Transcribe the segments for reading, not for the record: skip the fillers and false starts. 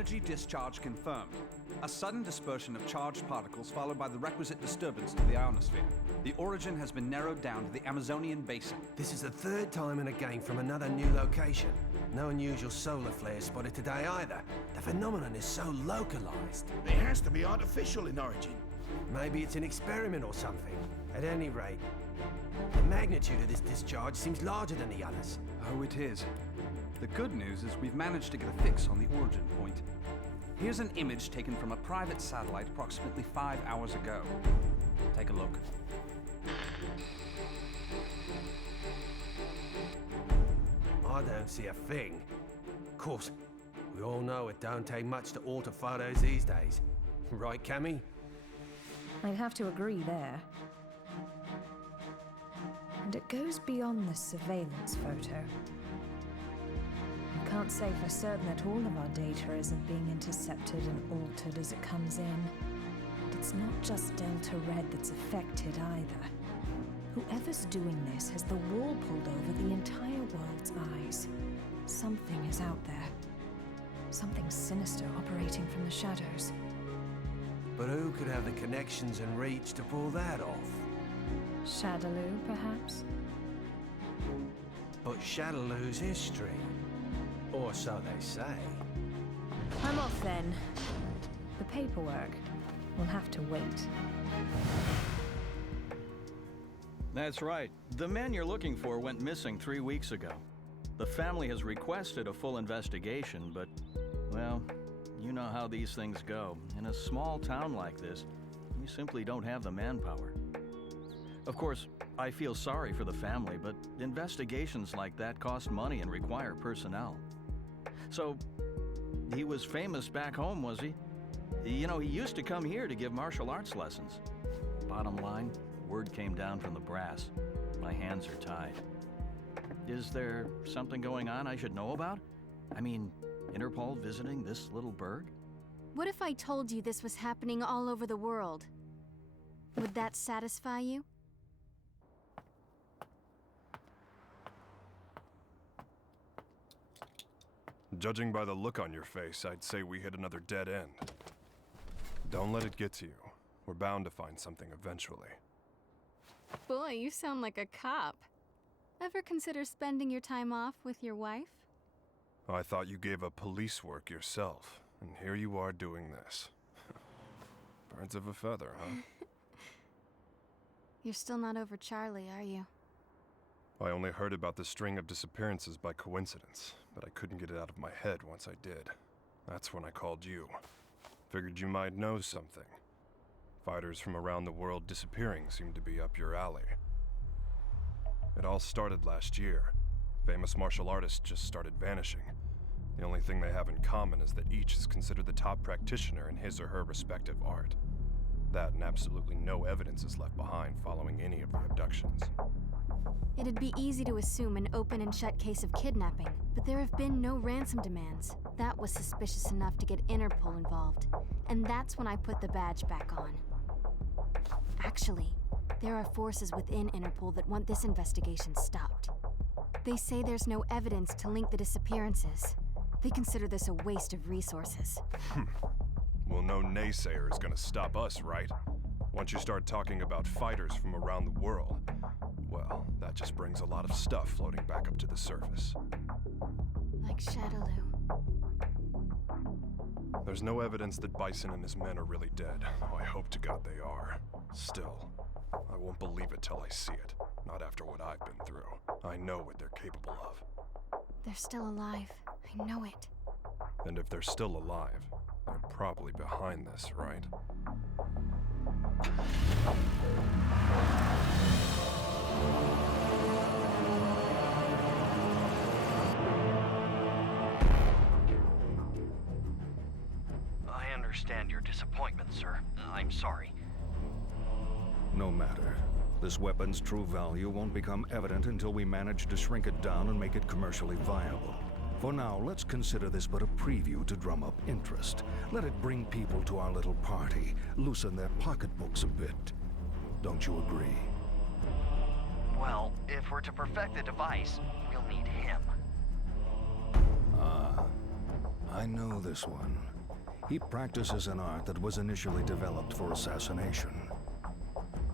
Energy discharge confirmed. A sudden dispersion of charged particles followed by the requisite disturbance to the ionosphere. The origin has been narrowed down to the Amazonian basin. This is the third time in a game from another new location. No unusual solar flares spotted today either. The phenomenon is so localized. It has to be artificial in origin. Maybe it's an experiment or something. At any rate, the magnitude of this discharge seems larger than the others. Oh, it is. The good news is we've managed to get a fix on the origin point. Here's an image taken from a private satellite approximately 5 hours ago. Take a look. I don't see a thing. Of course, we all know it don't take much to alter photos these days. Right, Cammy? I'd have to agree there. And it goes beyond the surveillance photo. I can't say for certain that all of our data isn't being intercepted and altered as it comes in. But it's not just Delta Red that's affected either. Whoever's doing this has the wool pulled over the entire world's eyes. Something is out there. Something sinister operating from the shadows. But who could have the connections and reach to pull that off? Shadaloo, perhaps? But Shadaloo's history. Or so they say. I'm off then. The paperwork will have to wait. That's right. The man you're looking for went missing 3 weeks ago. The family has requested a full investigation, but, well, you know how these things go. In a small town like this, we simply don't have the manpower. Of course, I feel sorry for the family, but investigations like that cost money and require personnel. So, he was famous back home, was he? You know, he used to come here to give martial arts lessons. Bottom line, word came down from the brass. My hands are tied. Is there something going on I should know about? I mean, Interpol visiting this little burg? What if I told you this was happening all over the world? Would that satisfy you? Judging by the look on your face, I'd say we hit another dead end. Don't let it get to you. We're bound to find something eventually. Boy, you sound like a cop. Ever consider spending your time off with your wife? I thought you gave up police work yourself, and here you are doing this. Birds of a feather, huh? You're still not over Charlie, are you? I only heard about the string of disappearances by coincidence, but I couldn't get it out of my head once I did. That's when I called you. Figured you might know something. Fighters from around the world disappearing seemed to be up your alley. It all started last year. Famous martial artists just started vanishing. The only thing they have in common is that each is considered the top practitioner in his or her respective art. That and absolutely no evidence is left behind following any of the abductions. It'd be easy to assume an open and shut case of kidnapping, but there have been no ransom demands. That was suspicious enough to get Interpol involved, and that's when I put the badge back on. Actually, there are forces within Interpol that want this investigation stopped. They say there's no evidence to link the disappearances. They consider this a waste of resources. Well, no naysayer is gonna stop us, right? Once you start talking about fighters from around the world, well, that just brings a lot of stuff floating back up to the surface. Like Shadaloo. There's no evidence that Bison and his men are really dead. Oh, I hope to God they are. Still, I won't believe it till I see it. Not after what I've been through. I know what they're capable of. They're still alive. I know it. And if they're still alive, they're probably behind this, right? I understand your disappointment, sir. I'm sorry. No matter. This weapon's true value won't become evident until we manage to shrink it down and make it commercially viable. For now, let's consider this but a preview to drum up interest. Let it bring people to our little party, loosen their pocketbooks a bit. Don't you agree? Well, if we're to perfect the device, we'll need him. I know this one. He practices an art that was initially developed for assassination.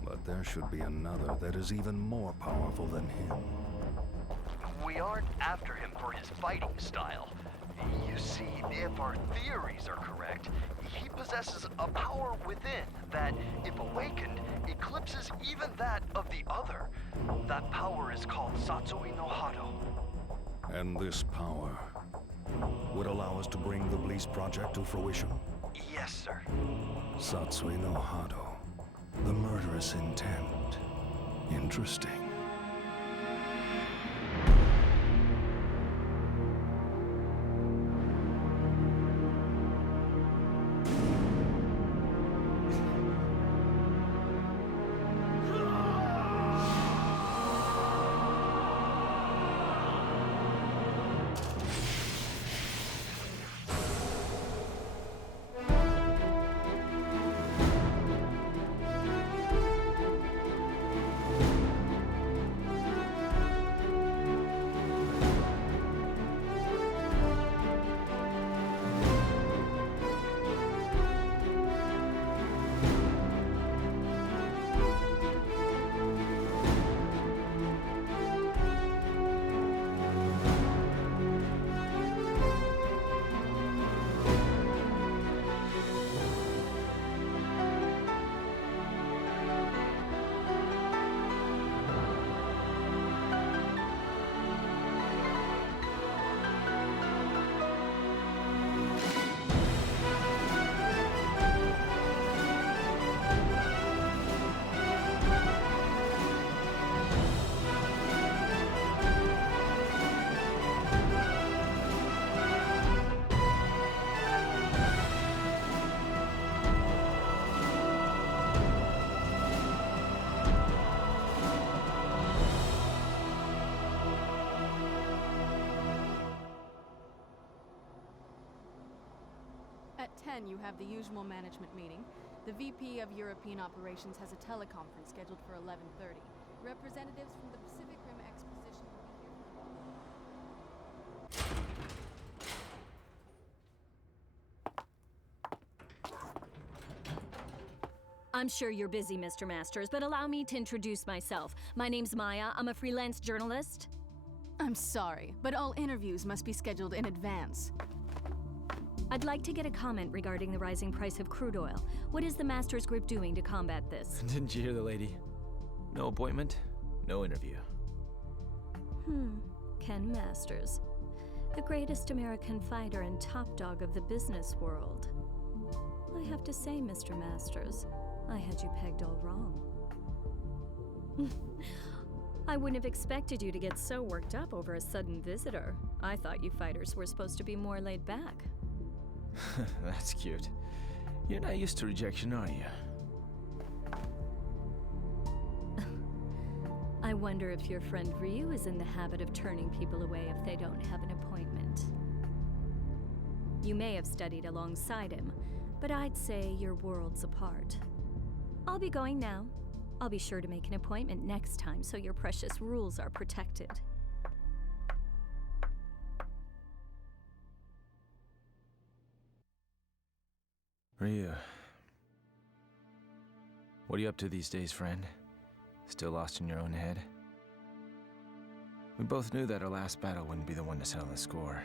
But there should be another that is even more powerful than him. We aren't after him for his fighting style. You see, if our theories are correct, he possesses a power within that, if awakened, eclipses even that of the other. That power is called Satsui no Hado. And this power would allow us to bring the Bliss Project to fruition? Yes, sir. Satsui no Hado. The murderous intent. Interesting. At 10, you have the usual management meeting. The VP of European Operations has a teleconference scheduled for 11:30. Representatives from the Pacific Rim Exposition will be here. I'm sure you're busy, Mr. Masters, but allow me to introduce myself. My name's Maya. I'm a freelance journalist. I'm sorry, but all interviews must be scheduled in advance. I'd like to get a comment regarding the rising price of crude oil. What is the Masters Group doing to combat this? Didn't you hear the lady? No appointment, no interview. Ken Masters. The greatest American fighter and top dog of the business world. I have to say, Mr. Masters, I had you pegged all wrong. I wouldn't have expected you to get so worked up over a sudden visitor. I thought you fighters were supposed to be more laid back. That's cute. You're not used to rejection, are you? I wonder if your friend Ryu is in the habit of turning people away if they don't have an appointment. You may have studied alongside him, but I'd say you're worlds apart. I'll be going now. I'll be sure to make an appointment next time so your precious rules are protected. Ryu. What are you up to these days, friend? Still lost in your own head? We both knew that our last battle wouldn't be the one to settle the score.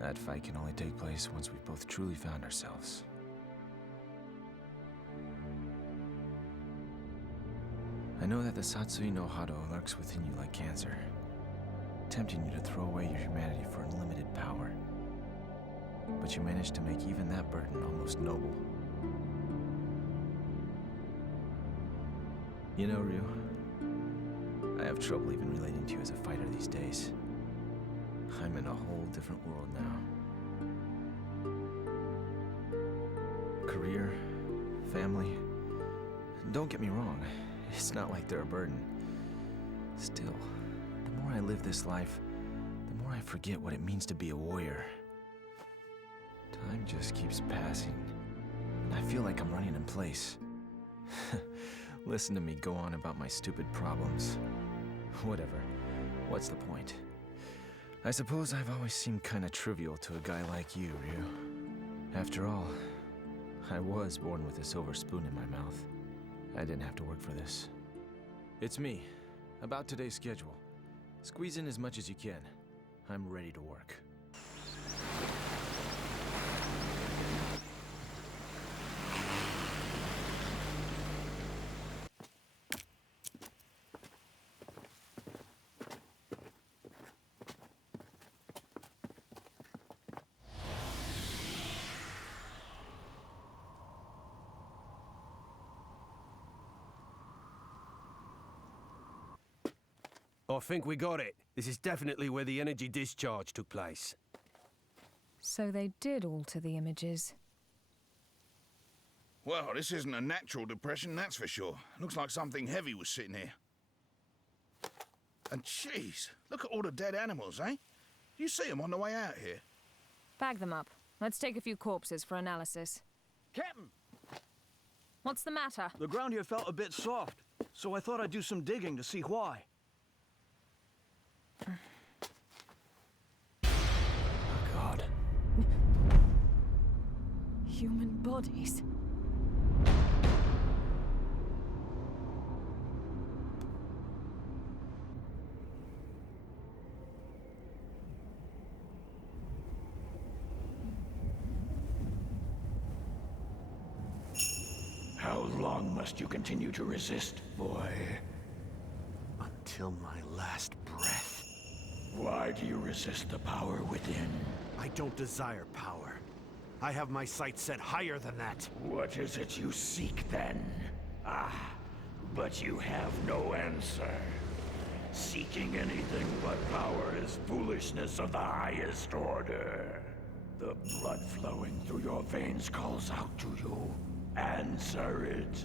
That fight can only take place once we've both truly found ourselves. I know that the Satsui no Hado lurks within you like cancer, tempting you to throw away your humanity for unlimited power. But you managed to make even that burden almost noble. You know, Ryu, I have trouble even relating to you as a fighter these days. I'm in a whole different world now. Career, family. Don't get me wrong, it's not like they're a burden. Still, the more I live this life, the more I forget what it means to be a warrior. Time just keeps passing, and I feel like I'm running in place. Listen to me go on about my stupid problems. Whatever. What's the point? I suppose I've always seemed kinda trivial to a guy like you, Ryu. After all, I was born with a silver spoon in my mouth. I didn't have to work for this. It's me, about today's schedule. Squeeze in as much as you can. I'm ready to work. I think we got it. This is definitely where the energy discharge took place. So they did alter the images. Well, this isn't a natural depression, that's for sure. Looks like something heavy was sitting here. And jeez, look at all the dead animals, eh? You see them on the way out here. Bag them up. Let's take a few corpses for analysis. Captain! What's the matter? The ground here felt a bit soft, so I thought I'd do some digging to see why. Oh, God. Human bodies. How long must you continue to resist, boy? Until my last breath. Why do you resist the power within? I don't desire power. I have my sights set higher than that. What is it you seek, then? Ah, but you have no answer. Seeking anything but power is foolishness of the highest order. The blood flowing through your veins calls out to you. Answer it.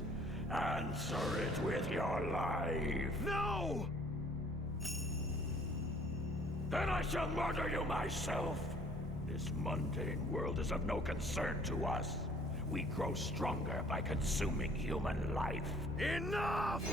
Answer it with your life. No! Then I shall murder you myself. This mundane world is of no concern to us. We grow stronger by consuming human life. Enough!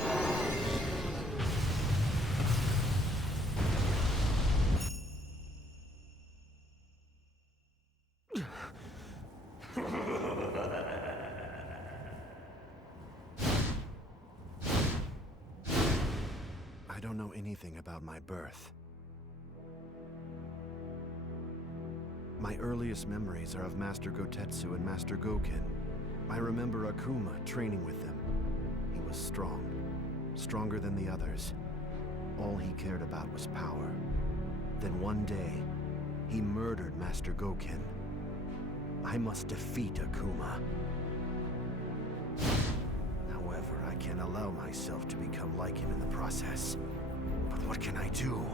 I don't know anything about my birth. My earliest memories are of Master Gotetsu and Master Goken. I remember Akuma training with them. He was strong, stronger than the others. All he cared about was power. Then one day, he murdered Master Goken. I must defeat Akuma. However, I can't allow myself to become like him in the process. But what can I do?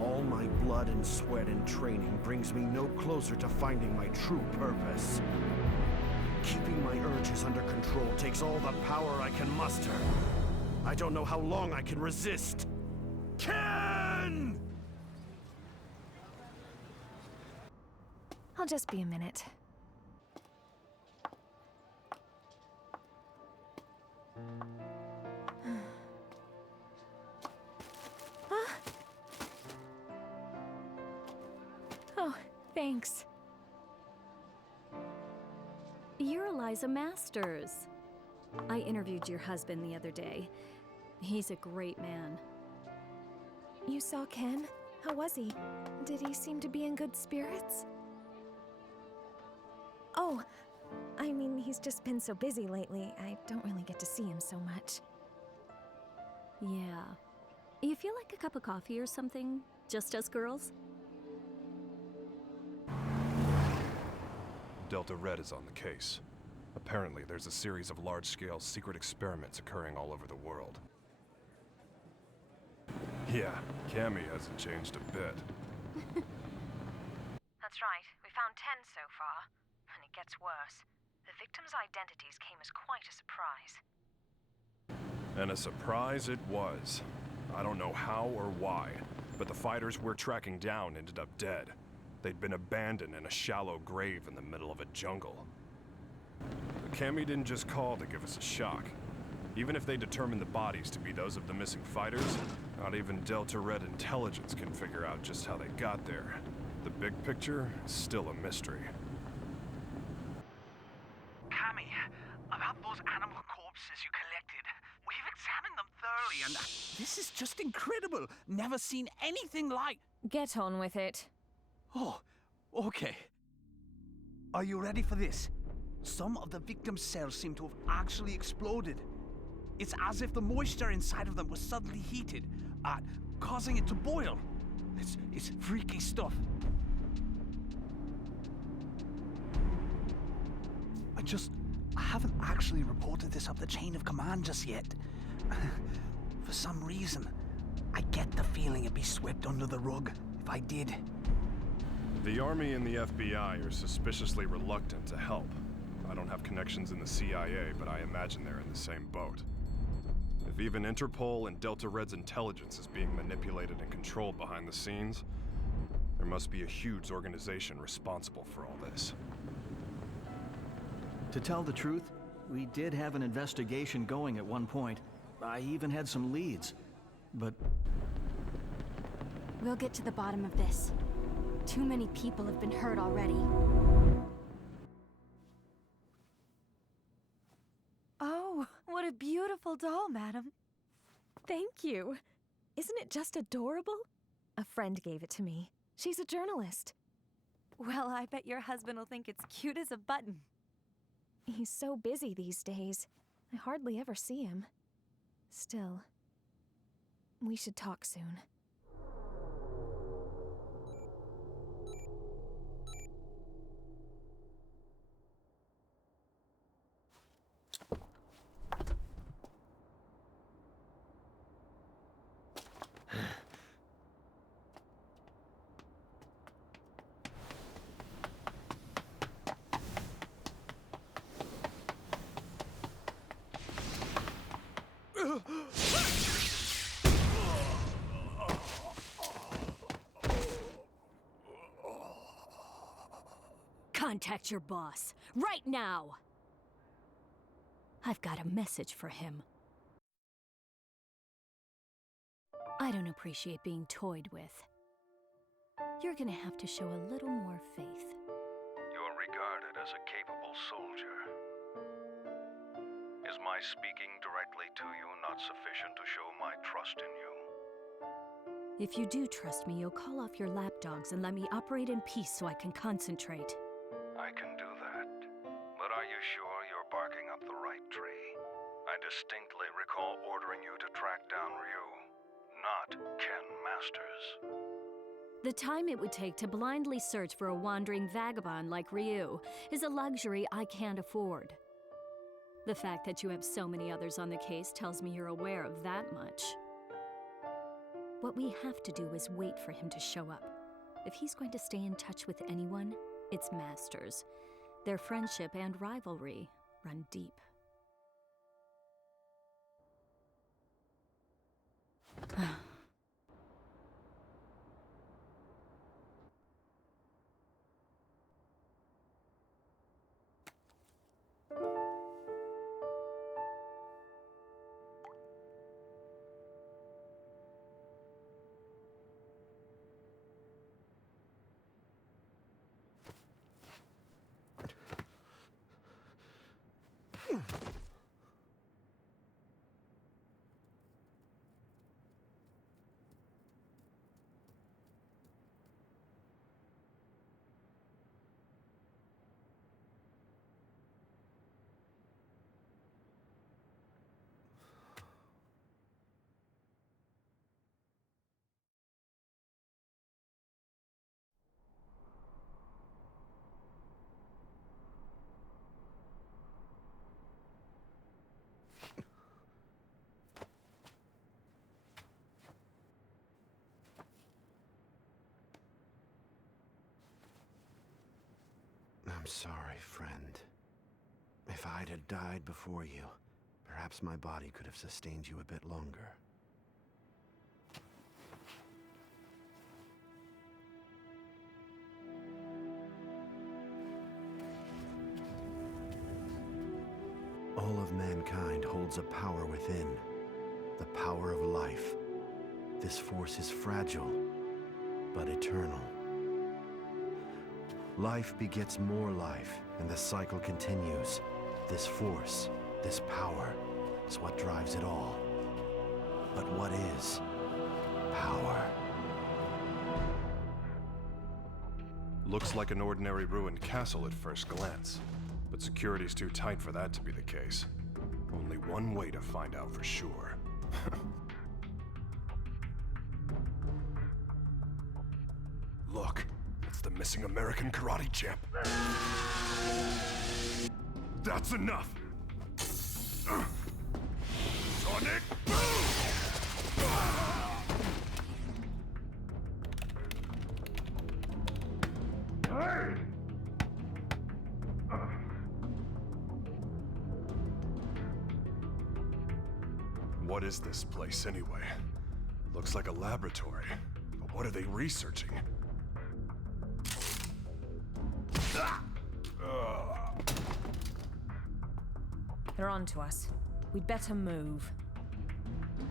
All my blood and sweat and training brings me no closer to finding my true purpose. Keeping my urges under control takes all the power I can muster. I don't know how long I can resist. Ken! I'll just be a minute. Oh, thanks. You're Eliza Masters. I interviewed your husband the other day. He's a great man. You saw Ken? How was he? Did he seem to be in good spirits? Oh, I mean, he's just been so busy lately. I don't really get to see him so much. Yeah. You feel like a cup of coffee or something? Just us girls? Delta Red is on the case. Apparently, there's a series of large-scale secret experiments occurring all over the world. Yeah, Cammy hasn't changed a bit. That's right. We found 10 so far. And it gets worse. The victims' identities came as quite a surprise. And a surprise it was. I don't know how or why, but the fighters we're tracking down ended up dead. They'd been abandoned in a shallow grave in the middle of a jungle. But Cammy didn't just call to give us a shock. Even if they determined the bodies to be those of the missing fighters, Not even Delta Red intelligence can figure out just how they got there. The big picture is still a mystery. Cammy, about those animal corpses you collected. We've examined them thoroughly, and this is just incredible. Never seen anything like... Get on with it. Oh, okay. Are you ready for this? Some of the victims' cells seem to have actually exploded. It's as if the moisture inside of them was suddenly heated, causing it to boil. It's freaky stuff. I haven't actually reported this up the chain of command just yet. For some reason, I get the feeling it'd be swept under the rug if I did. The Army and the FBI are suspiciously reluctant to help. I don't have connections in the CIA, but I imagine they're in the same boat. If even Interpol and Delta Red's intelligence is being manipulated and controlled behind the scenes, there must be a huge organization responsible for all this. To tell the truth, we did have an investigation going at one point. I even had some leads, but... We'll get to the bottom of this. Too many people have been hurt already. Oh, what a beautiful doll, madam. Thank you. Isn't it just adorable? A friend gave it to me. She's a journalist. Well, I bet your husband will think it's cute as a button. He's so busy these days. I hardly ever see him. Still, we should talk soon. Contact your boss, right now! I've got a message for him. I don't appreciate being toyed with. You're gonna have to show a little more faith. You're regarded as a capable soldier. Is my speaking directly to you not sufficient to show my trust in you? If you do trust me, you'll call off your lapdogs and let me operate in peace so I can concentrate. I can do that. But are you sure you're barking up the right tree? I distinctly recall ordering you to track down Ryu, not Ken Masters. The time it would take to blindly search for a wandering vagabond like Ryu is a luxury I can't afford. The fact that you have so many others on the case tells me you're aware of that much. What we have to do is wait for him to show up. If he's going to stay in touch with anyone, it's Masters. Their friendship and rivalry run deep. I'm sorry, friend. If I'd had died before you, perhaps my body could have sustained you a bit longer. All of mankind holds a power within, the power of life. This force is fragile, but eternal. Life begets more life, and the cycle continues. This force, this power, is what drives it all. But what is power? Looks like an ordinary ruined castle at first glance, but security's too tight for that to be the case. Only one way to find out for sure. Look, it's the missing American karate champ. That's enough! Sonic Boom! Hey! What is this place anyway? Looks like a laboratory, but what are they researching? They're on to us. We'd better move.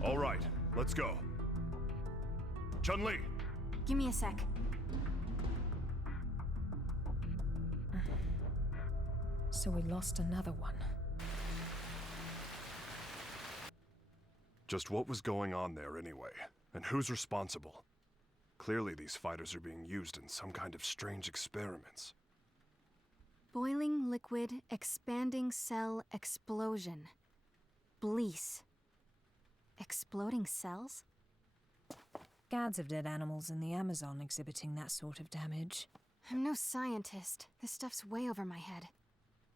All right, let's go. Chun-Li! Give me a sec. So we lost another one. Just what was going on there anyway? And who's responsible? Clearly these fighters are being used in some kind of strange experiments. Boiling liquid, expanding cell explosion. Blease. Exploding cells? Scads of dead animals in the Amazon exhibiting that sort of damage. I'm no scientist. This stuff's way over my head.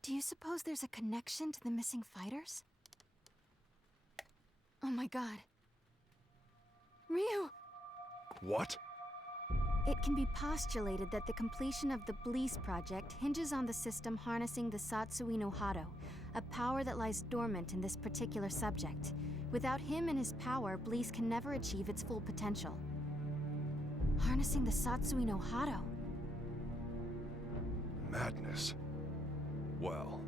Do you suppose there's a connection to the missing fighters? Oh my god. Ryu! What? It can be postulated that the completion of the Blease project hinges on the system harnessing the Satsui no Hado, a power that lies dormant in this particular subject. Without him and his power, Blease can never achieve its full potential. Harnessing the Satsui no Hado. Madness. Well,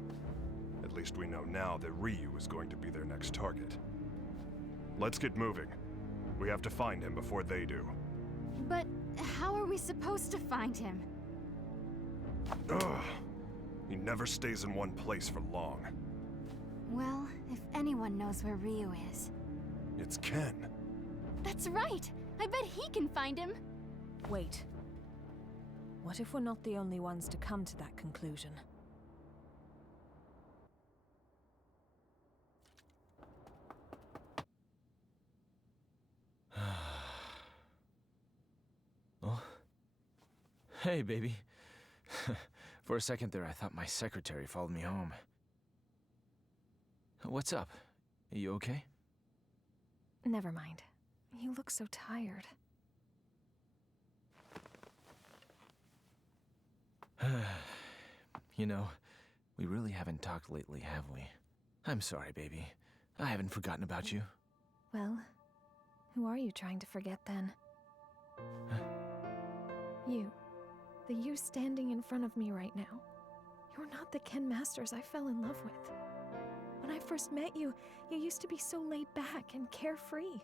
at least we know now that Ryu is going to be their next target. Let's get moving. We have to find him before they do. But how are we supposed to find him? Ugh. He never stays in one place for long. Well, if anyone knows where Ryu is. It's Ken. That's right! I bet he can find him! Wait. What if we're not the only ones to come to that conclusion? Oh? Hey, baby. For a second there, I thought my secretary followed me home. What's up? Are you okay? Never mind. You look so tired. You know, we really haven't talked lately, have we? I'm sorry, baby. I haven't forgotten about you. Well, who are you trying to forget then? You. The you standing in front of me right now. You're not the Ken Masters I fell in love with. When I first met you, you used to be so laid back and carefree.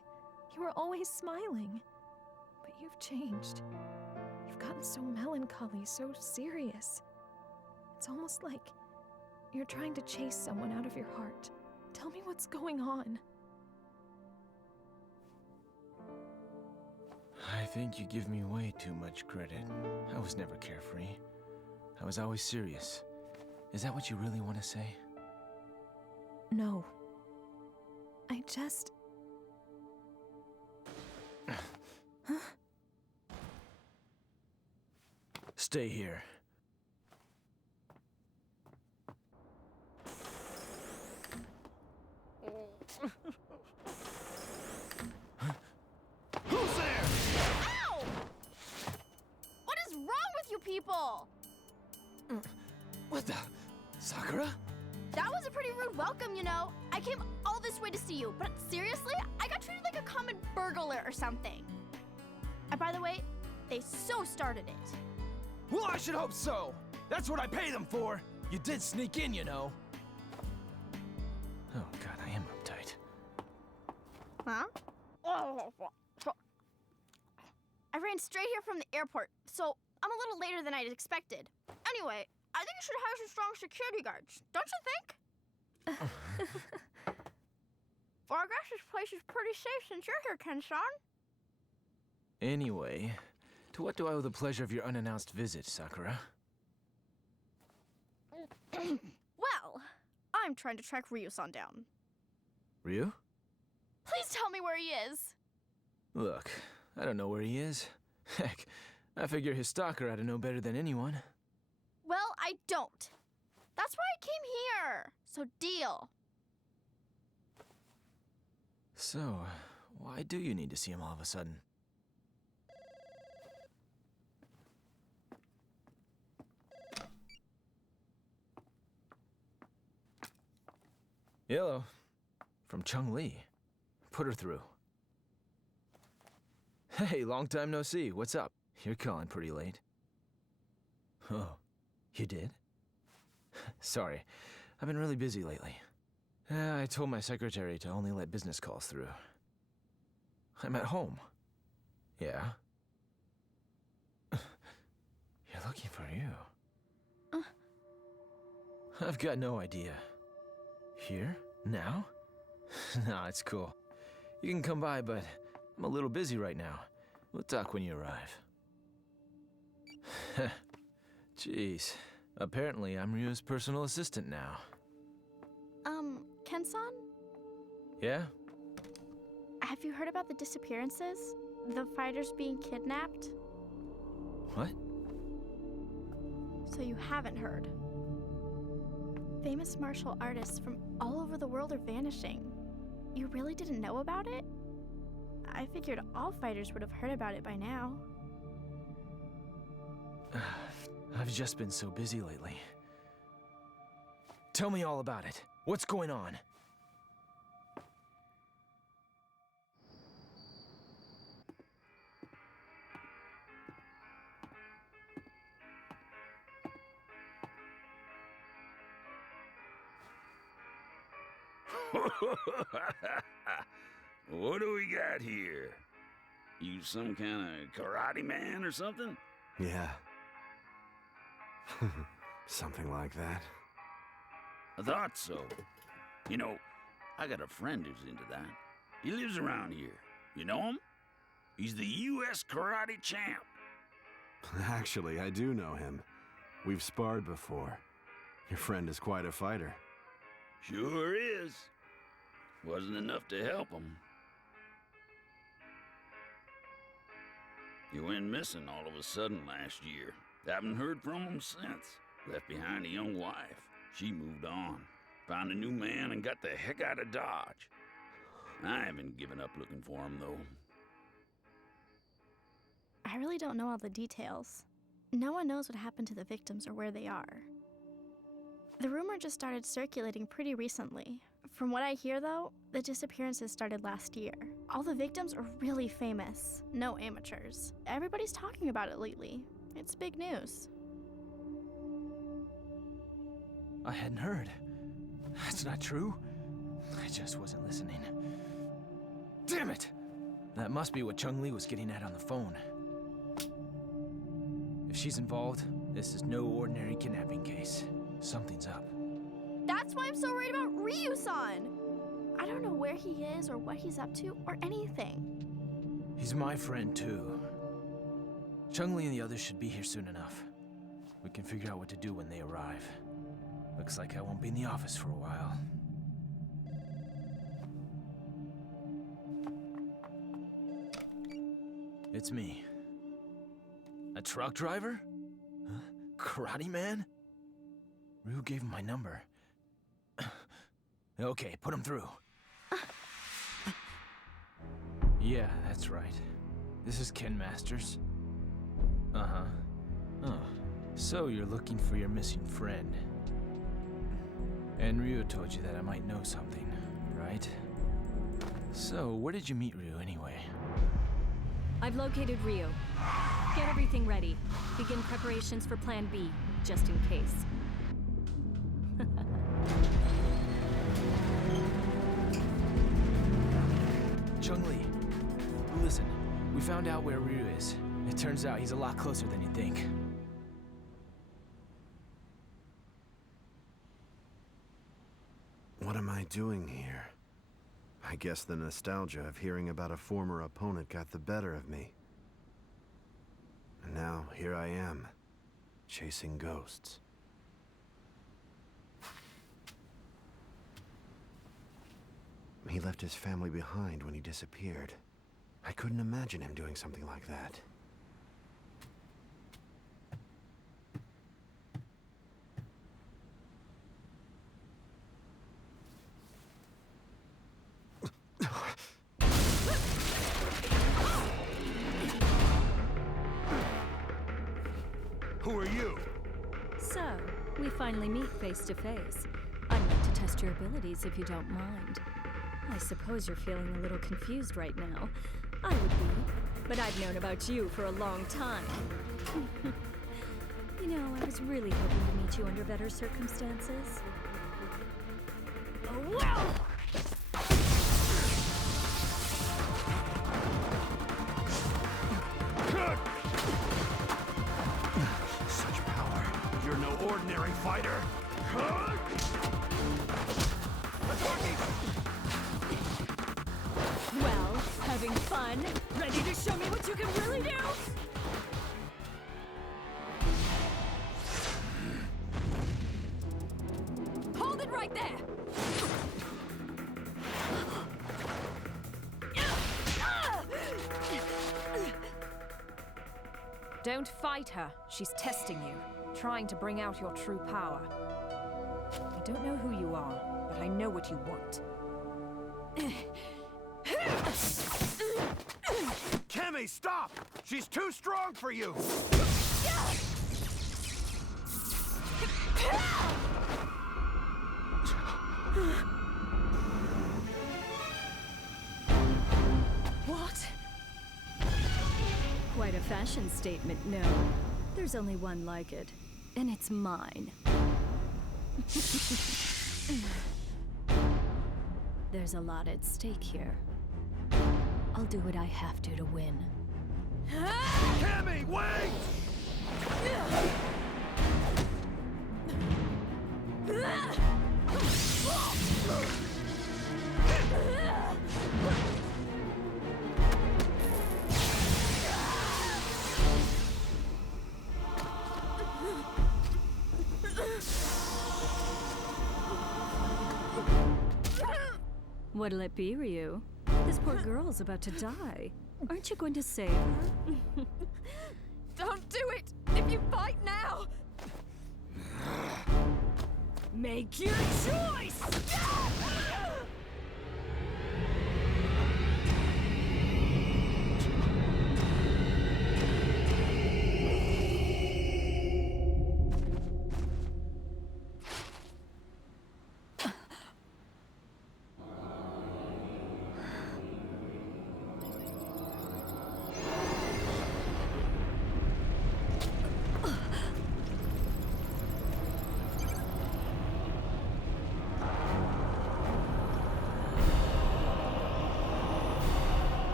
You were always smiling. But you've changed. You've gotten so melancholy, so serious. It's almost like you're trying to chase someone out of your heart. Tell me what's going on. I think you give me way too much credit. I was never carefree. I was always serious. Is that what you really want to say? No. I just... Huh? Stay here. Who's there? Ow! What is wrong with you people? What the? Sakura? That was a pretty rude welcome, you know. I came all this way to see you, but seriously, I got treated like a common burglar or something. And by the way, they so started it. Well, I should hope so. That's what I pay them for. You did sneak in, you know. Oh god, I am uptight. Huh? train straight here from the airport, so I'm a little later than I'd expected. Anyway, I think you should hire some strong security guards, don't you think? Well, I guess this place is pretty safe since you're here, Ken-san. Anyway, to what do I owe the pleasure of your unannounced visit, Sakura? Well, I'm trying to track Ryu-san down. Ryu? Please tell me where he is. Look, I don't know where he is. Heck, I figure his stalker ought to know better than anyone. Well, I don't. That's why I came here. So deal. So, why do you need to see him all of a sudden? Hello. From Chung-Li. Put her through. Hey, long time no see. What's up? You're calling pretty late. Oh, you did? Sorry, I've been really busy lately. I told my secretary to only let business calls through. I'm at home. Yeah? You're looking for you. I've got no idea. Here? Now? Nah, it's cool. You can come by, but I'm a little busy right now. We'll talk when you arrive. Jeez. Apparently, I'm Ryu's personal assistant now. Ken-san? Yeah? Have you heard about the disappearances? The fighters being kidnapped? What? So you haven't heard. Famous martial artists from all over the world are vanishing. You really didn't know about it? I figured all fighters would have heard about it by now. I've just been so busy lately. Tell me all about it. What's going on? What do we got here? You some kind of karate man or something? Yeah. Something like that. I thought so. You know, I got a friend who's into that. He lives around here. You know him? He's the U.S. karate champ. Actually, I do know him. We've sparred before. Your friend is quite a fighter. Sure is. Wasn't enough to help him. He went missing all of a sudden last year. Haven't heard from him since. Left behind a young wife. She moved on. Found a new man and got the heck out of Dodge. I haven't given up looking for him, though. I really don't know all the details. No one knows what happened to the victims or where they are. The rumor just started circulating pretty recently. From what I hear, though, the disappearances started last year. All the victims are really famous. No amateurs. Everybody's talking about it lately. It's big news. I hadn't heard. That's not true. I just wasn't listening. Damn it! That must be what Chung-Li was getting at on the phone. If she's involved, this is no ordinary kidnapping case. Something's up. That's why I'm so worried about Ryu-san! I don't know where he is or what he's up to or anything. He's my friend, too. Chung-Li and the others should be here soon enough. We can figure out what to do when they arrive. Looks like I won't be in the office for a while. It's me. A truck driver? Huh? Karate man? Ryu gave him my number. Okay, put him through. Yeah, that's right. This is Ken Masters. Uh-huh. Oh, so you're looking for your missing friend. And Ryu told you that I might know something, right? So, where did you meet Ryu anyway? I've located Ryu. Get everything ready. Begin preparations for Plan B, just in case. Chung-Li, listen. We found out where Ryu is, It turns out he's a lot closer than you think. What am I doing here? I guess the nostalgia of hearing about a former opponent got the better of me. And now, here I am, chasing ghosts. He left his family behind when he disappeared. I couldn't imagine him doing something like that. Who are you? So, we finally meet face to face. I'd like to test your abilities if you don't mind. I suppose you're feeling a little confused right now. I would be, but I've known about you for a long time. You know, I was really hoping to meet you under better circumstances. Oh, well! Such power. You're no ordinary fighter. Well, having fun? Ready to show me what you can really do? Hold it right there! Don't fight her. She's testing you, trying to bring out your true power. I don't know who you are, but I know what you want. Kemi, stop! She's too strong for you! What? Quite a fashion statement, no. There's only one like it, and it's mine. There's a lot at stake here. I'll do what I have to win. Kemi, wait! What'll it be, Ryu? This poor girl's about to die. Aren't you going to save her? Don't do it! If you fight now! Make your choice!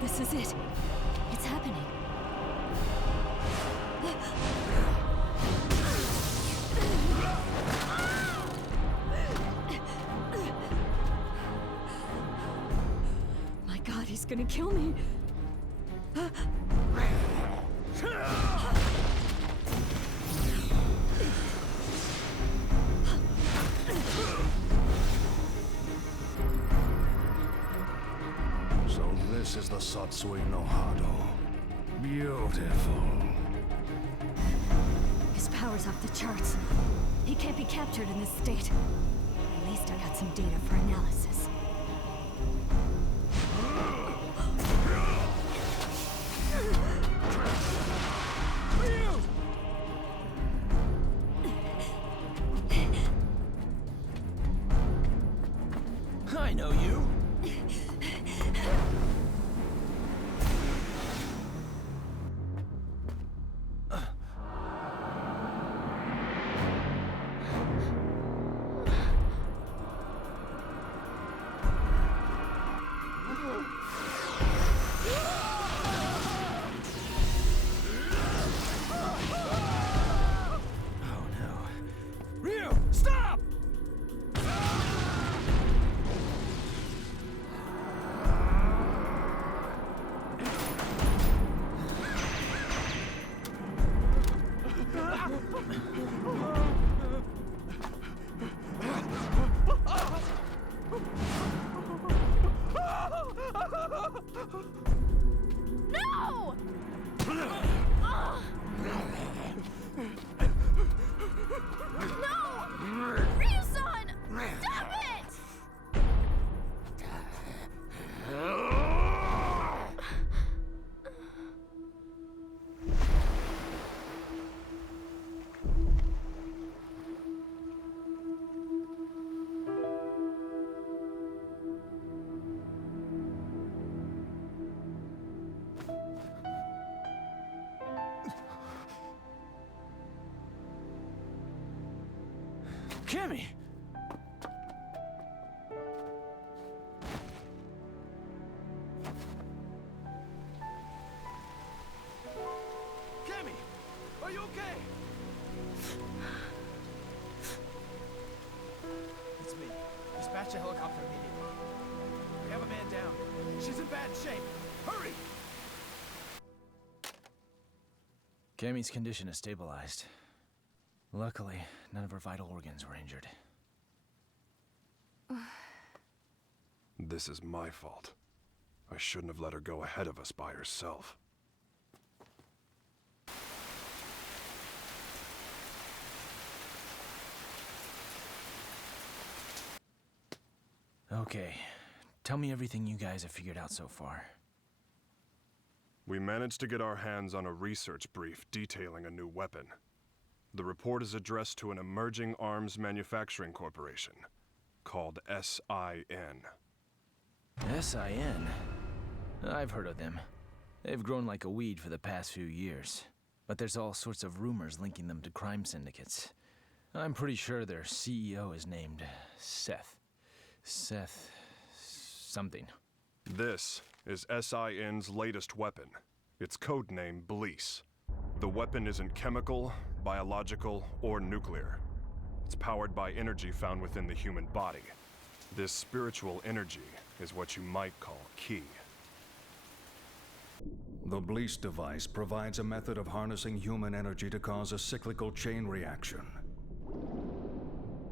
This is it. It's happening. My God, he's gonna kill me. So this is the Satsui no Hado. Beautiful. His power's off the charts. He can't be captured in this state. At least I got some data for analysis. I know you. Kimmy! Kimmy! Are you okay? It's me. Dispatch a helicopter immediately. We have a man down. She's in bad shape. Hurry! Cammy's condition is stabilized. Luckily, none of her vital organs were injured. This is my fault. I shouldn't have let her go ahead of us by herself. Okay, tell me everything you guys have figured out so far. We managed to get our hands on a research brief detailing a new weapon. The report is addressed to an emerging arms manufacturing corporation called SIN. SIN? I've heard of them. They've grown like a weed for the past few years. But there's all sorts of rumors linking them to crime syndicates. I'm pretty sure their CEO is named Seth. Seth... something. This is SIN's latest weapon. Its codename Bleece. The weapon isn't chemical, biological, or nuclear. It's powered by energy found within the human body. This spiritual energy is what you might call ki. The Bleece device provides a method of harnessing human energy to cause a cyclical chain reaction.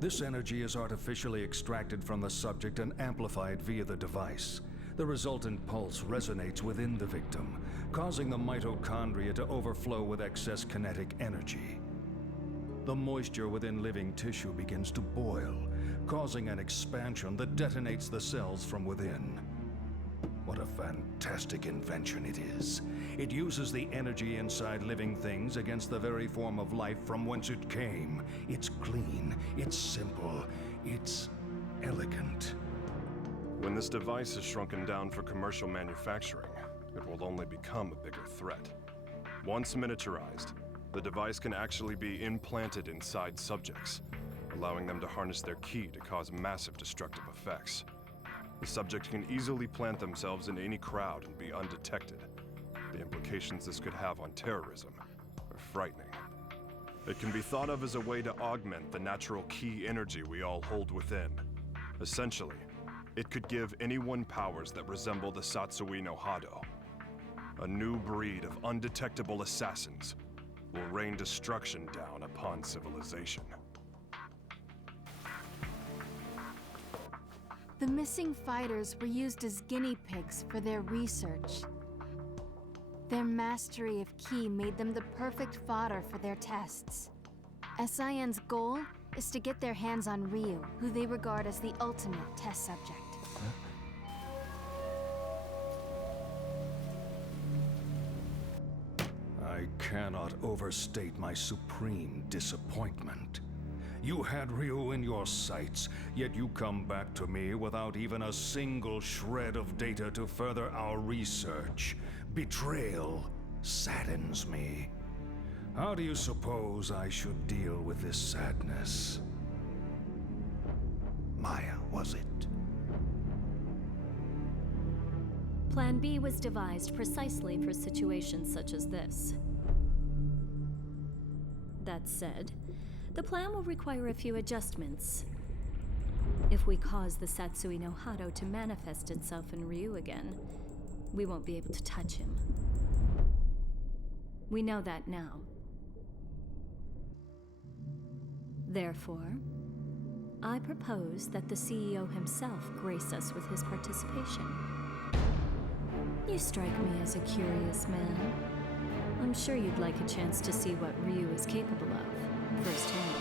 This energy is artificially extracted from the subject and amplified via the device. The resultant pulse resonates within the victim, causing the mitochondria to overflow with excess kinetic energy. The moisture within living tissue begins to boil, causing an expansion that detonates the cells from within. What a fantastic invention it is. It uses the energy inside living things against the very form of life from whence it came. It's clean, it's simple, it's elegant. When this device is shrunken down for commercial manufacturing, it will only become a bigger threat. Once miniaturized, the device can actually be implanted inside subjects, allowing them to harness their ki to cause massive destructive effects. The subject can easily plant themselves in any crowd and be undetected. The implications this could have on terrorism are frightening. It can be thought of as a way to augment the natural ki energy we all hold within. Essentially, it could give anyone powers that resemble the Satsui no Hado. A new breed of undetectable assassins will rain destruction down upon civilization. The missing fighters were used as guinea pigs for their research. Their mastery of ki made them the perfect fodder for their tests. SIN's goal is to get their hands on Ryu, who they regard as the ultimate test subject. I cannot overstate my supreme disappointment. You had Ryu in your sights, yet you come back to me without even a single shred of data to further our research. Betrayal saddens me. How do you suppose I should deal with this sadness? Maya, was it? Plan B was devised precisely for situations such as this. That said, the plan will require a few adjustments. If we cause the Satsui no Hado to manifest itself in Ryu again, we won't be able to touch him. We know that now. Therefore, I propose that the CEO himself grace us with his participation. You strike me as a curious man. I'm sure you'd like a chance to see what Ryu is capable of, firsthand.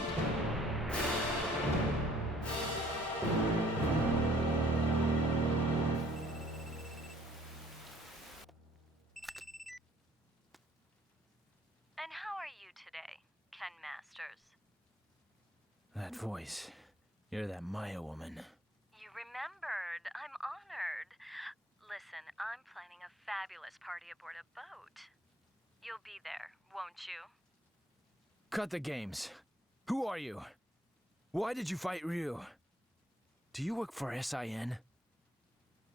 And how are you today, Ken Masters? That voice. You're that Maya woman. You remembered. I'm honored. Listen, I'm planning a fabulous party aboard a boat. You'll be there, won't you? Cut the games. Who are you? Why did you fight Ryu? Do you work for SIN?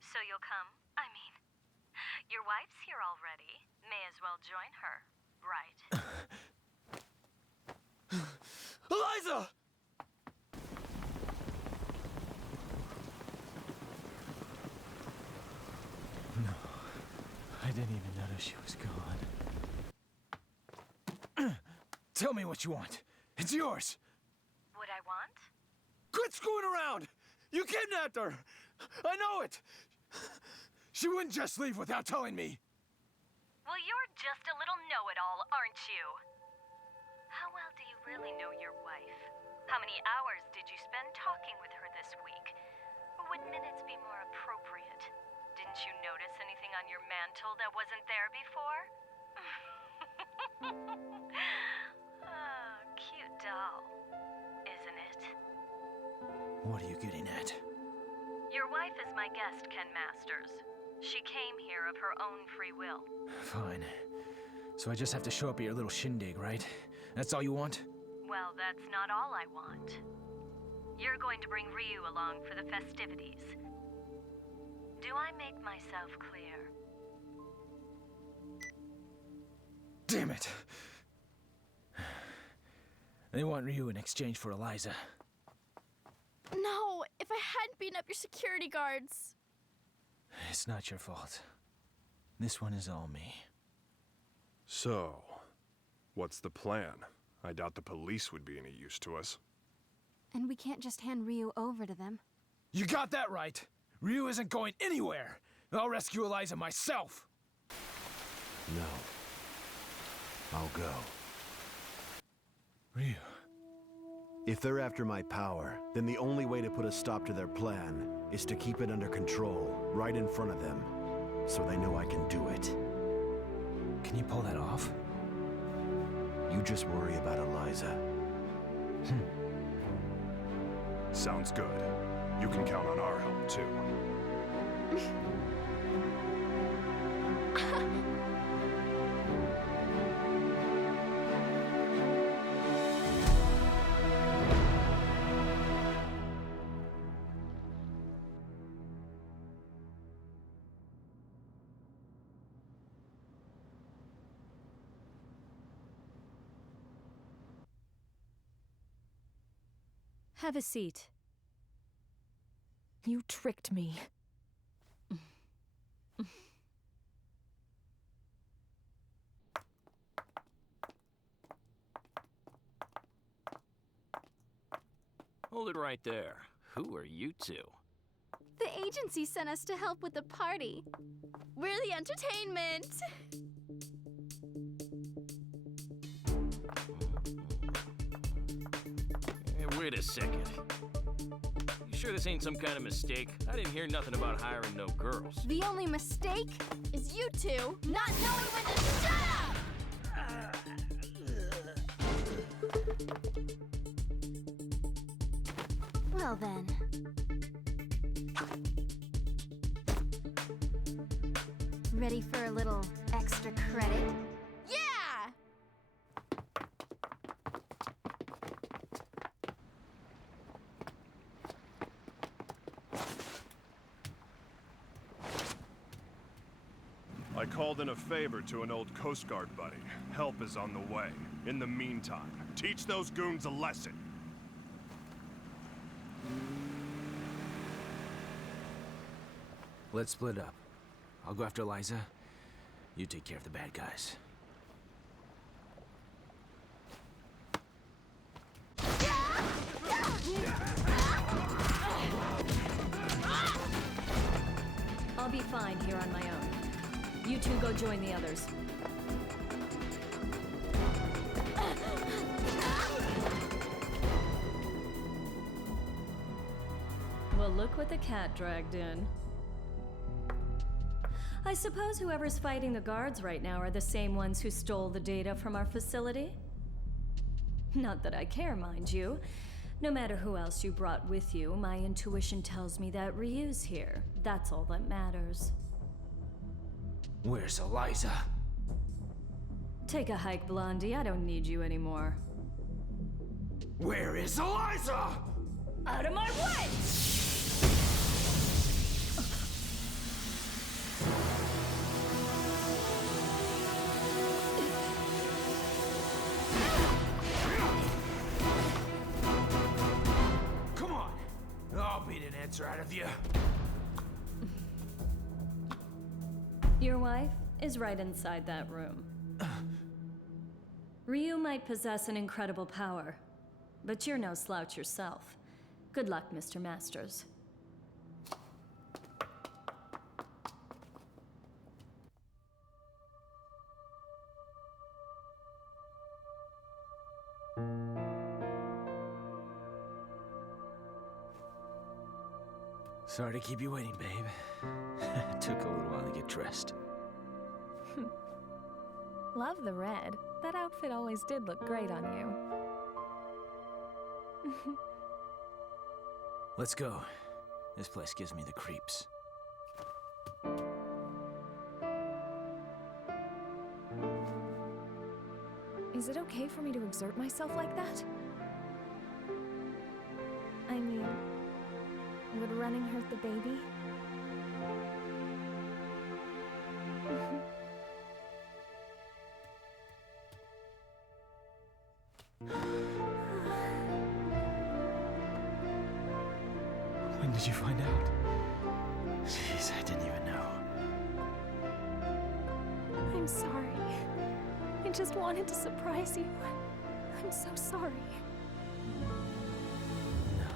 So you'll come? I mean, your wife's here already. May as well join her, right? Eliza! No, I didn't even notice she was gone. Tell me what you want. It's yours. What I want? Quit screwing around! You kidnapped her! I know it! She wouldn't just leave without telling me. Well, you're just a little know-it-all, aren't you? How well do you really know your wife? How many hours did you spend talking with her this week? Or would minutes be more appropriate? Didn't you notice anything on your mantle that wasn't there before? Oh, cute doll, isn't it? What are you getting at? Your wife is my guest, Ken Masters. She came here of her own free will. Fine. So I just have to show up at your little shindig, right? That's all you want? Well, that's not all I want. You're going to bring Ryu along for the festivities. Do I make myself clear? Damn it! They want Ryu in exchange for Eliza. No, if I hadn't beaten up your security guards. It's not your fault. This one is all me. So, what's the plan? I doubt the police would be any use to us. And we can't just hand Ryu over to them. You got that right! Ryu isn't going anywhere! I'll rescue Eliza myself! No. I'll go. Ryu. If they're after my power, then the only way to put a stop to their plan is to keep it under control, right in front of them, so they know I can do it. Can you pull that off? You just worry about Eliza. Sounds good. You can count on our help, too. Have a seat. You tricked me. Hold it right there. Who are you two? The agency sent us to help with the party. We're the entertainment. Hey, wait a second. You sure this ain't some kind of mistake? I didn't hear nothing about hiring no girls. The only mistake is you two not knowing when to shut up! Well then. Ready for a little extra credit? Yeah! I called in a favor to an old Coast Guard buddy. Help is on the way. In the meantime, teach those goons a lesson. Let's split up. I'll go after Eliza. You take care of the bad guys. I'll be fine here on my own. You two go join the others. Well, look what the cat dragged in. I suppose whoever's fighting the guards right now are the same ones who stole the data from our facility? Not that I care, mind you. No matter who else you brought with you, my intuition tells me that Ryu's here. That's all that matters. Where's Eliza? Take a hike, Blondie. I don't need you anymore. Where is Eliza? Out of my way! Come on! I'll beat an answer out of you. Your wife is right inside that room. Ryu might possess an incredible power, but you're no slouch yourself. Good luck, Mr. Masters. Sorry to keep you waiting, babe. It took a little while to get dressed. Love the red. That outfit always did look great on you. Let's go. This place gives me the creeps. Is it okay for me to exert myself like that? I mean, would running hurt the baby? When did you find out? Jeez, I didn't even know. I'm sorry. I just wanted to surprise you. I'm so sorry. No.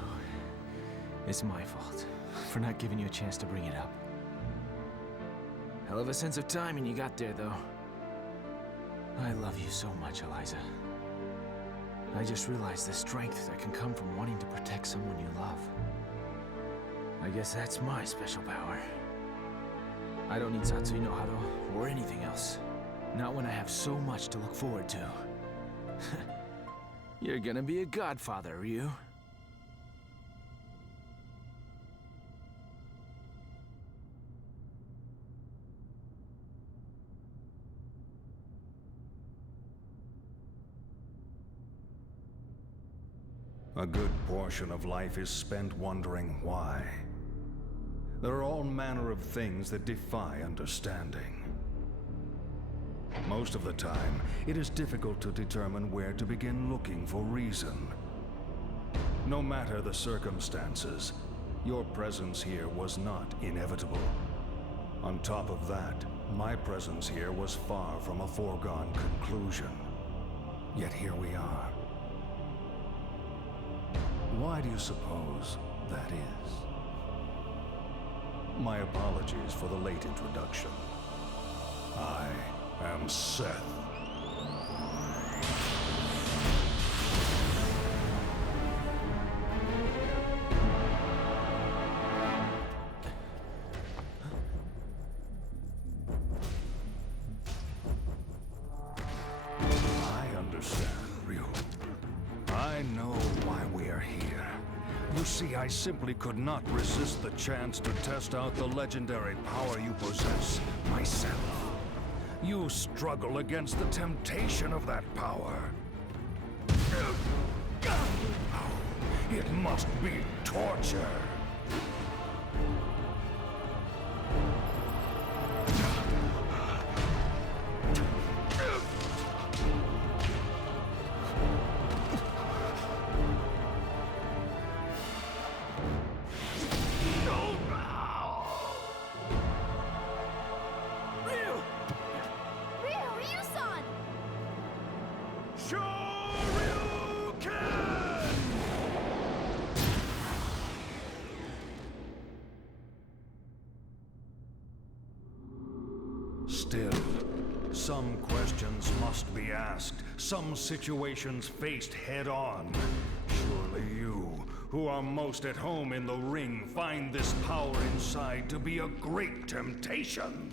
It's my fault for not giving you a chance to bring it up. Hell of a sense of timing you got there, though. I love you so much, Eliza. I just realized the strength that can come from wanting to protect someone you love. I guess that's my special power. I don't need Satsui no Hado or anything else. Not when I have so much to look forward to. You're gonna be a godfather, Ryu. A good portion of life is spent wondering why. There are all manner of things that defy understanding. Most of the time, it is difficult to determine where to begin looking for reason. No matter the circumstances, your presence here was not inevitable. On top of that, my presence here was far from a foregone conclusion. Yet here we are. Why do you suppose that is? My apologies for the late introduction. I am Seth. I understand, Ryu. I know why we are here. You see, I simply could not resist the chance to test out the legendary power you possess myself. You struggle against the temptation of that power. Oh, it must be torture. Still, some questions must be asked, some situations faced head-on. Surely you, who are most at home in the ring, find this power inside to be a great temptation.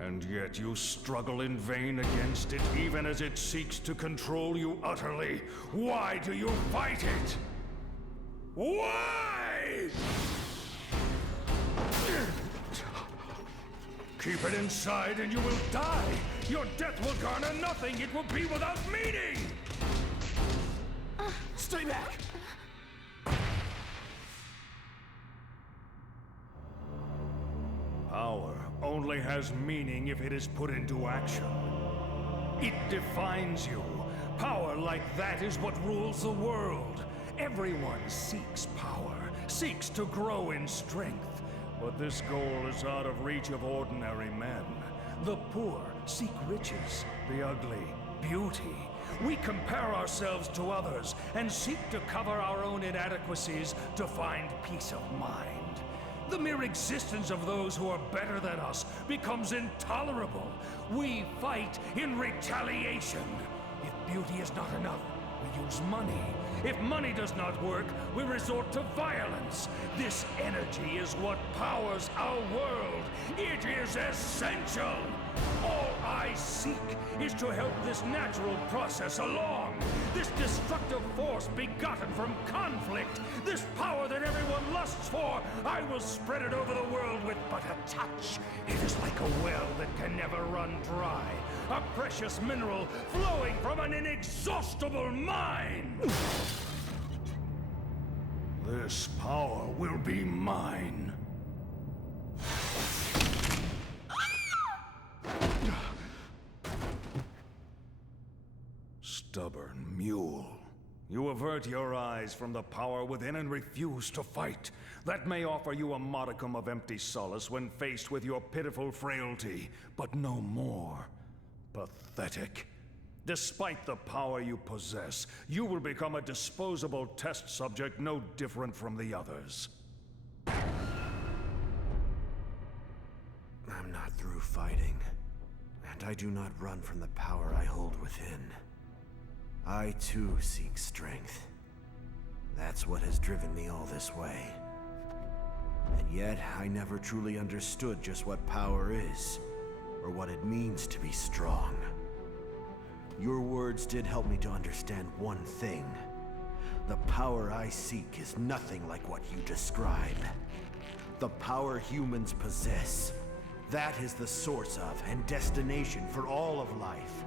And yet you struggle in vain against it, even as it seeks to control you utterly. Why do you fight it? Why? Keep it inside and you will die. Your death will garner nothing. It will be without meaning. Stay back! Power only has meaning if it is put into action. It defines you. Power like that is what rules the world. Everyone seeks power, seeks to grow in strength. But this goal is out of reach of ordinary men. The poor seek riches, the ugly, beauty. We compare ourselves to others and seek to cover our own inadequacies to find peace of mind. The mere existence of those who are better than us becomes intolerable. We fight in retaliation. If beauty is not enough, we use money. If money does not work, we resort to violence. This energy is what powers our world. It is essential. All I seek is to help this natural process along. This destructive force begotten from conflict. This power that everyone lusts for. I will spread it over the world with but a touch. It is like a well that can never run dry. A precious mineral flowing from an inexhaustible mine. This power will be mine. Stubborn mule. You avert your eyes from the power within and refuse to fight. That may offer you a modicum of empty solace when faced with your pitiful frailty, but no more. Pathetic. Despite the power you possess, you will become a disposable test subject no different from the others. I'm not through fighting, and I do not run from the power I hold within. I too seek strength. That's what has driven me all this way. And yet, I never truly understood just what power is, or what it means to be strong. Your words did help me to understand one thing. The power I seek is nothing like what you describe. The power humans possess. That is the source of and destination for all of life.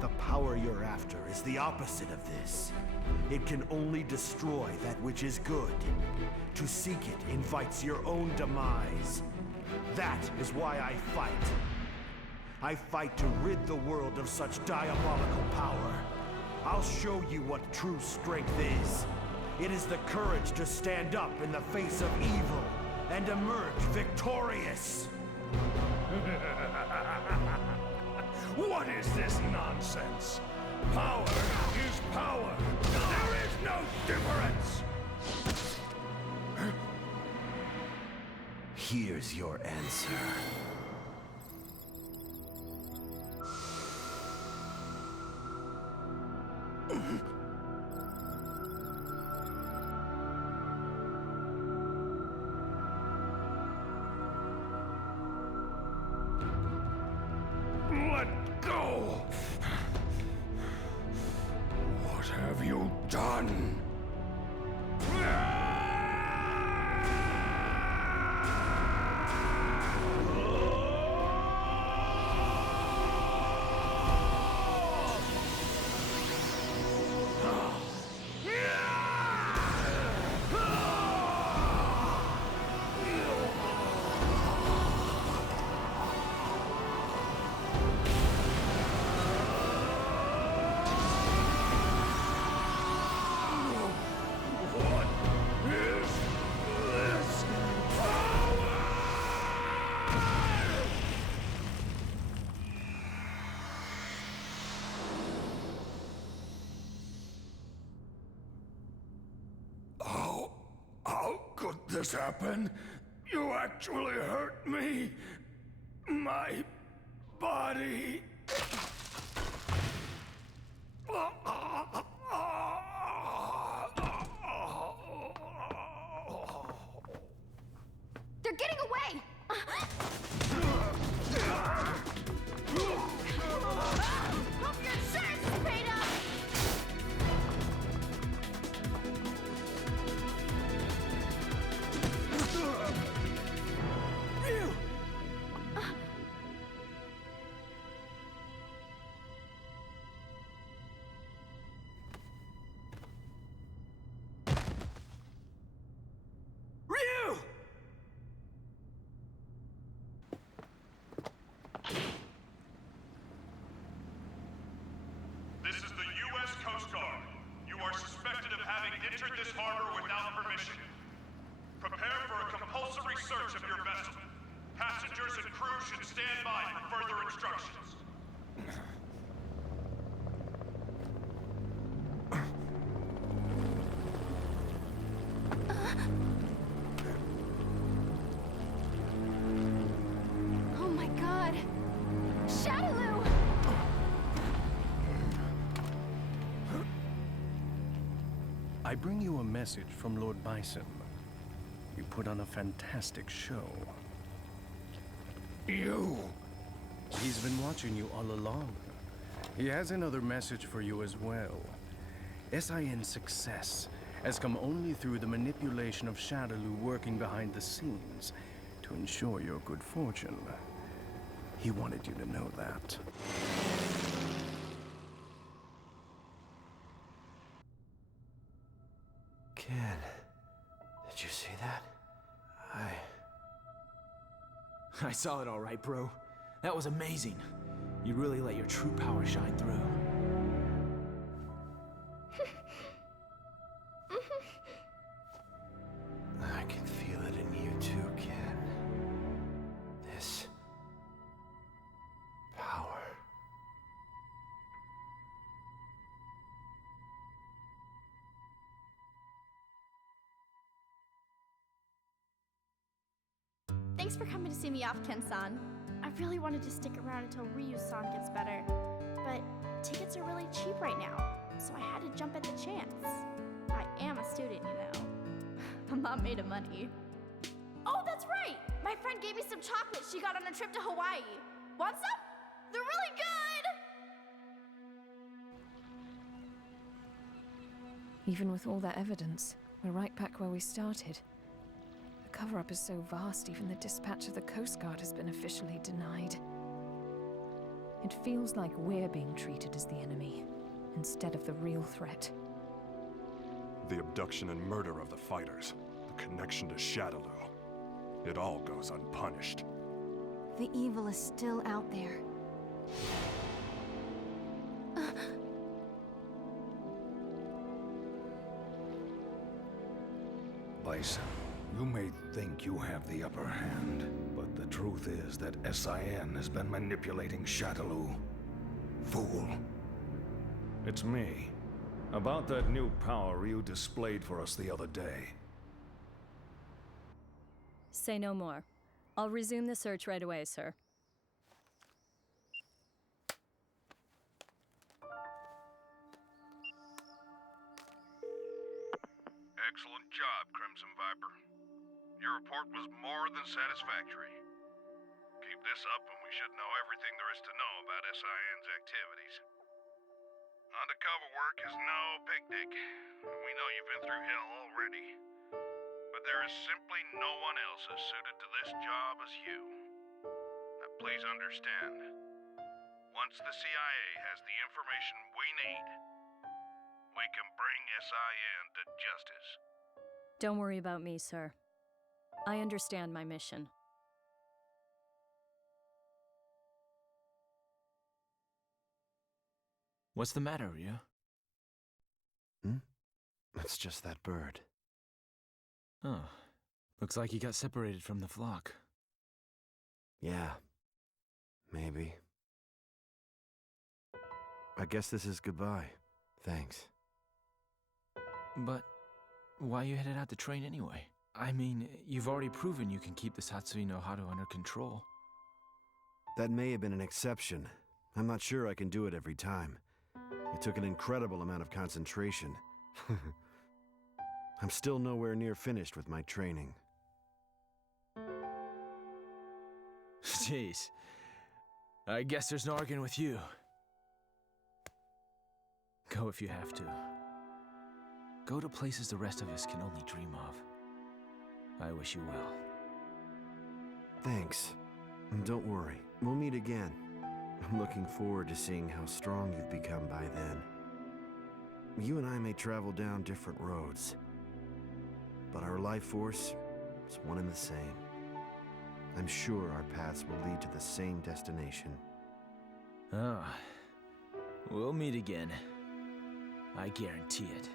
The power you're after is the opposite of this. It can only destroy that which is good. To seek it invites your own demise. That is why I fight. I fight to rid the world of such diabolical power. I'll show you what true strength is. It is the courage to stand up in the face of evil and emerge victorious. What is this nonsense? Power is power. There is no difference. Here's your answer. Let go! What have you done? How could this happen? You actually hurt me. My body. They're getting away! Hope your insurance is paid up! entered this harbor without permission. Prepare for a compulsory search of your vessel. Passengers and crew should stand by for further instructions. Oh my god! Shadaloo! I bring you a message from Lord Bison. You put on a fantastic show. You! He's been watching you all along. He has another message for you as well. SIN's success has come only through the manipulation of Shadaloo working behind the scenes to ensure your good fortune. He wanted you to know that. Ken, did you see that? I saw it all right, bro. That was amazing. You really let your true power shine through. I can feel it in you too, Ken. This power. Thanks for coming to see me off, Ken-san. I really wanted to stick around until Ryu-san gets better, but tickets are really cheap right now, so I had to jump at the chance. I am a student, you know. I'm not made of money. Oh, that's right! My friend gave me some chocolates she got on a trip to Hawaii. Want some? They're really good! Even with all that evidence, we're right back where we started. The cover-up is so vast, even the dispatch of the Coast Guard has been officially denied. It feels like we're being treated as the enemy, instead of the real threat. The abduction and murder of the fighters, the connection to Shadaloo. It all goes unpunished. The evil is still out there. Bison, you may think you have the upper hand, but the truth is that SIN has been manipulating Shadaloo. Fool. It's me. About that new power you displayed for us the other day. Say no more. I'll resume the search right away, sir. Excellent job, Crimson Viper. Your report was more than satisfactory. Keep this up and we should know everything there is to know about SIN's activities. Undercover work is no picnic. We know you've been through hell already. But there is simply no one else as suited to this job as you. Now please understand, once the CIA has the information we need, we can bring SIN to justice. Don't worry about me, sir. I understand my mission. What's the matter, Ryu? It's just that bird. Oh. Looks like he got separated from the flock. Yeah. Maybe. I guess this is goodbye. Thanks. But why you headed out to train anyway? I mean, you've already proven you can keep this Hatsui no Haru under control. That may have been an exception. I'm not sure I can do it every time. It took an incredible amount of concentration. I'm still nowhere near finished with my training. Jeez. I guess there's no arguing with you. Go if you have to. Go to places the rest of us can only dream of. I wish you well. Thanks. And don't worry, we'll meet again. I'm looking forward to seeing how strong you've become by then. You and I may travel down different roads, but our life force is one and the same. I'm sure our paths will lead to the same destination. Ah, we'll meet again. I guarantee it.